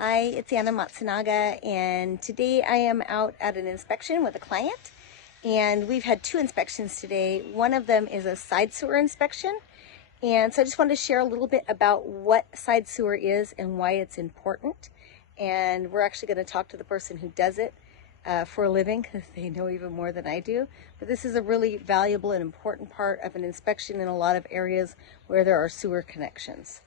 Hi, it's Anna Matsunaga, and today I am out at an inspection with a client, and we've had two inspections today. One of them is a side sewer inspection, and so I just wanted to share a little bit about what side sewer is and why it's important. And we're actually going to talk to the person who does it for a living, because they know even more than I do. But this is a really valuable and important part of an inspection in a lot of areas where there are sewer connections.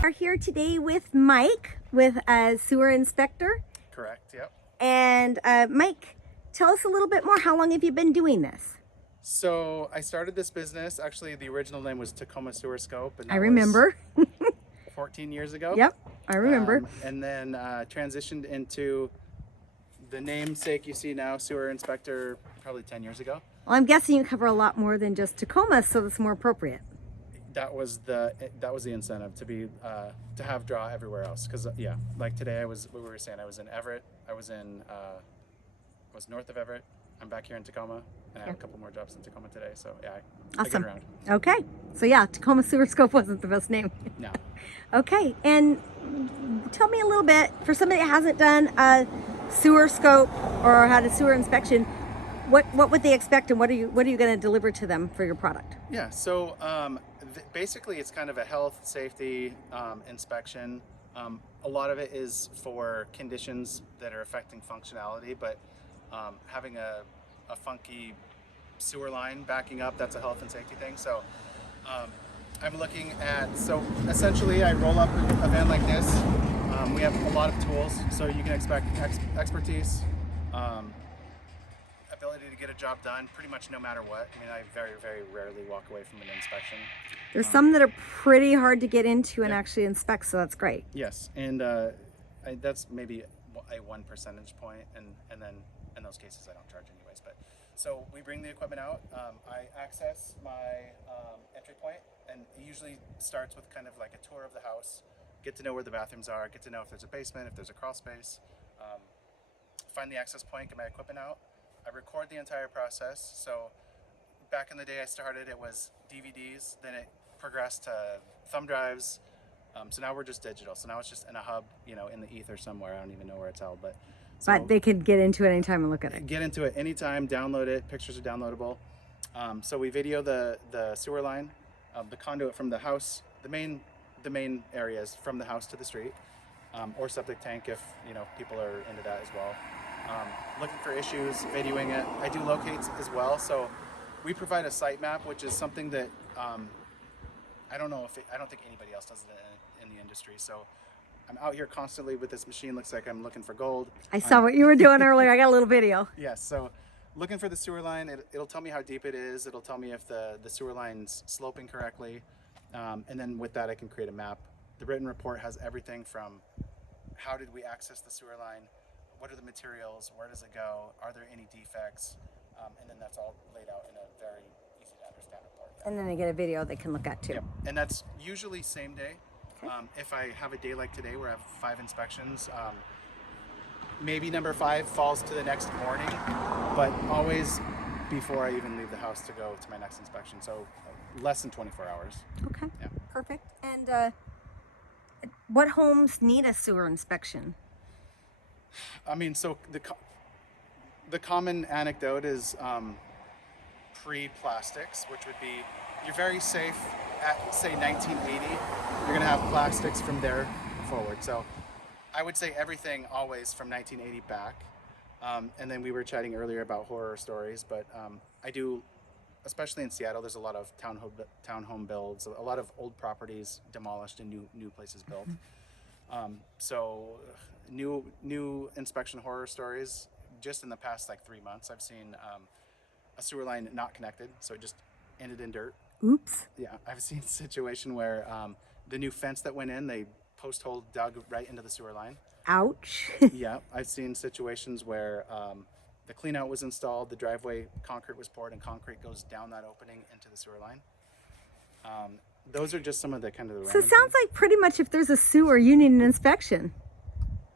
We're here today with Mike, with a sewer inspector. Correct, yep. And Mike, tell us a little bit more. How long have you been doing this? So I started this business, actually the original name was Tacoma Sewer Scope. And I remember. 14 years ago. Yep, I remember. And then transitioned into the namesake you see now, Sewer Inspector, probably 10 years ago. Well, I'm guessing you cover a lot more than just Tacoma, so it's more appropriate. That was the incentive, to be to have draw everywhere else, because yeah, like today I was, what we were saying, I was in Everett, I was north of Everett, I'm back here in Tacoma, and I have a couple more jobs in Tacoma today, so yeah, I Awesome. get around. Okay, so yeah, Tacoma Sewer Scope wasn't the best name. No. Okay, and tell me a little bit, for somebody that hasn't done a sewer scope or had a sewer inspection, what would they expect, and what are you going to deliver to them for your product? Yeah, so basically it's kind of a health, safety inspection. A lot of it is for conditions that are affecting functionality, but having a funky sewer line backing up, that's a health and safety thing. So I'm looking at, so essentially I roll up a van like this. We have a lot of tools, so you can expect expertise, ability to get a job done pretty much no matter what. I mean, I very, very rarely walk away from an inspection. There's some that are pretty hard to get into and actually inspect, so that's great. Yes, and that's maybe a 1 percentage point, and then in those cases I don't charge anyways. But so we bring the equipment out, I access my entry point, and it usually starts with kind of like a tour of the house, get to know where the bathrooms are, get to know if there's a basement, if there's a crawl space, find the access point, get my equipment out. I record the entire process. So back in the day I started, it was DVDs, then it progressed to thumb drives. So now we're just digital. So now it's just in a hub, you know, in the ether somewhere. I don't even know where it's held, but They could get into it anytime and look at it. Get into it anytime, download it. Pictures are downloadable. So we video the sewer line, the conduit from the house, the main areas from the house to the street, or septic tank if, you know, people are into that as well. Looking for issues, videoing it. I do locates as well. So we provide a site map, which is something that I don't think anybody else does it in the industry. So I'm out here constantly with this machine. Looks like I'm looking for gold. I saw what you were doing earlier. I got a little video. Yes. So looking for the sewer line, it'll tell me how deep it is. It'll tell me if the sewer line's sloping correctly. And then with that, I can create a map. The written report has everything from how did we access the sewer line, what are the materials, where does it go, are there any defects, and then that's all laid out in a very easy to understand report. And then they get a video they can look at too. Yep. And that's usually same day. Okay. If I have a day like today where I have 5 inspections, maybe number 5 falls to the next morning, but always before I even leave the house to go to my next inspection. So less than 24 hours. Okay, yeah. Perfect. And what homes need a sewer inspection? I mean, so the common anecdote is pre-plastics, which would be, you're very safe at, say, 1980. You're going to have plastics from there forward. So I would say everything always from 1980 back. And then we were chatting earlier about horror stories, but I do, especially in Seattle, there's a lot of townhome builds, a lot of old properties demolished and new places built. So new inspection horror stories. Just in the past like 3 months, I've seen a sewer line not connected, so it just ended in dirt. Oops. Yeah, I've seen a situation where the new fence that went in, they post hole dug right into the sewer line. Ouch. Yeah, I've seen situations where the clean out was installed, the driveway concrete was poured, and concrete goes down that opening into the sewer line. Those are just some of the kind of the So it sounds like pretty much if there's a sewer, you need an inspection.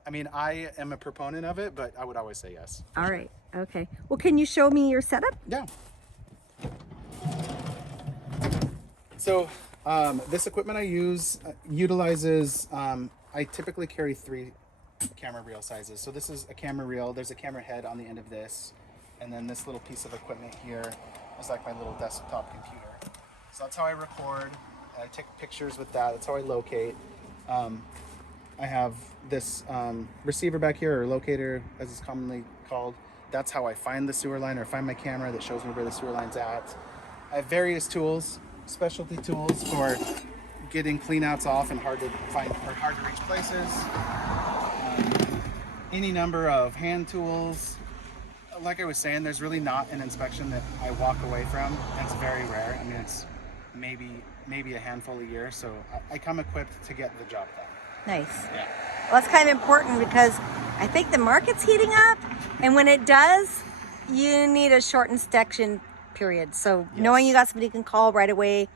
I mean, I am a proponent of it, but I would always say yes. All right. Okay. Well, can you show me your setup? Yeah. So this equipment I use utilizes, I typically carry 3 camera reel sizes. So this is a camera reel. There's a camera head on the end of this. And then this little piece of equipment here is like my little desktop computer. So that's how I record. I take pictures with that. That's how I locate. I have this receiver back here, or locator as it's commonly called. That's how I find the sewer line or find my camera that shows me where the sewer line's at. I have various tools, specialty tools for getting cleanouts off and hard to find or hard to reach places. Any number of hand tools. Like I was saying, there's really not an inspection that I walk away from. It's very rare. I mean, it's maybe a handful a year. So I come equipped to get the job done. Nice. Yeah. Well, that's kind of important because I think the market's heating up, and when it does, you need a short inspection period. So knowing you got somebody you can call right away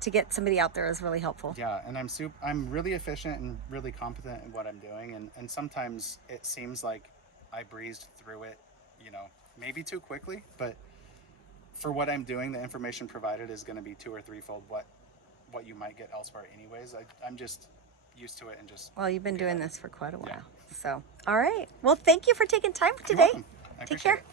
to get somebody out there is really helpful. Yeah, and I'm really efficient and really competent in what I'm doing, and sometimes it seems like I breezed through it, maybe too quickly, but for what I'm doing, the information provided is going to be 2 or 3-fold what you might get elsewhere anyways. I'm just used to it and just... Well, you've been doing this for quite a while. Yeah. So, all right. Well, thank you for taking time You're today. welcome. I Take appreciate care. it.